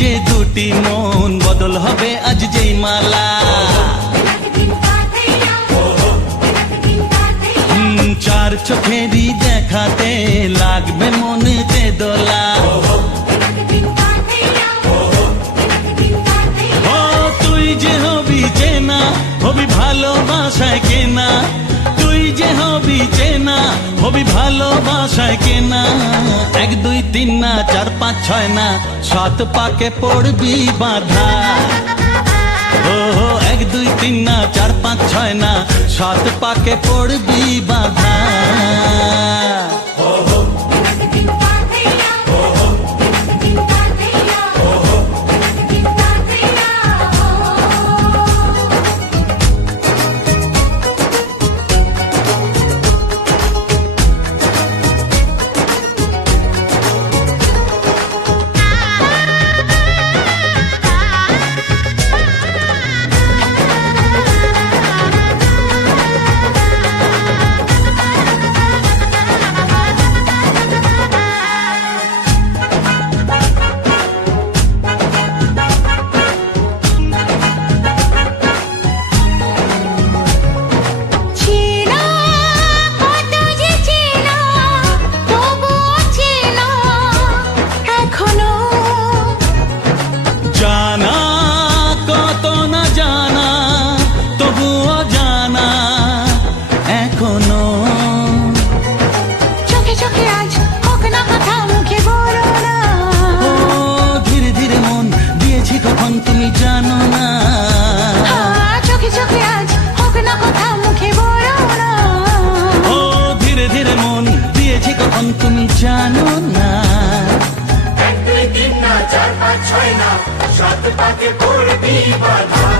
যে দুটি মন বদল হবে আজ যেই মালা চার চোখেরই দেখাতে লাগবে মনেতে দোলা ও তুই যে হবি চেনা হবি ভালোবাসায় কেনা তুই যে হবি চেনা হবি ভালোবাসায় কেনা 1 2 3 না 4 5 6 না 7 পাকে পড়বি বাধা ও 1 2 3 না 4 5 6 না 7 পাকে পড়বি বাধা তুমি জানো না চোখে চোখে আজ হোক না কথা মুখে বলো না ও ধীরে ধীরে মন দিয়েছি কখন তুমি জানো না 1 2 3 না 4 5 6 না 7 পাকে পড়বি বাধা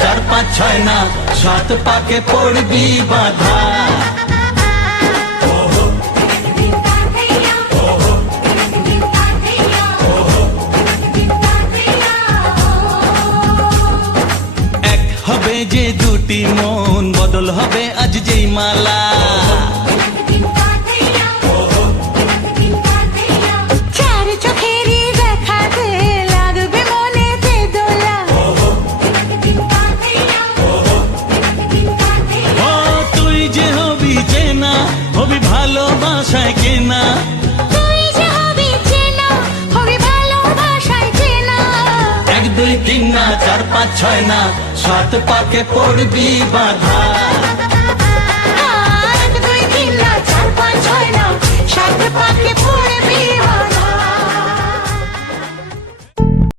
चार पाँच छह ना 7 पाके पड़बी बाधा এক হবে যে দুটি মন বদল হবে আজ যেই মালা ভালোবাসায় কেনা তুই যে হবি চেনা হবি ভালোবাসায় চেনা 1 2 3 না 4 5 6 না 7 পাকে পড়বি বাধা 1 2 3 না 4 5 6 না সাত পাকে পড়বি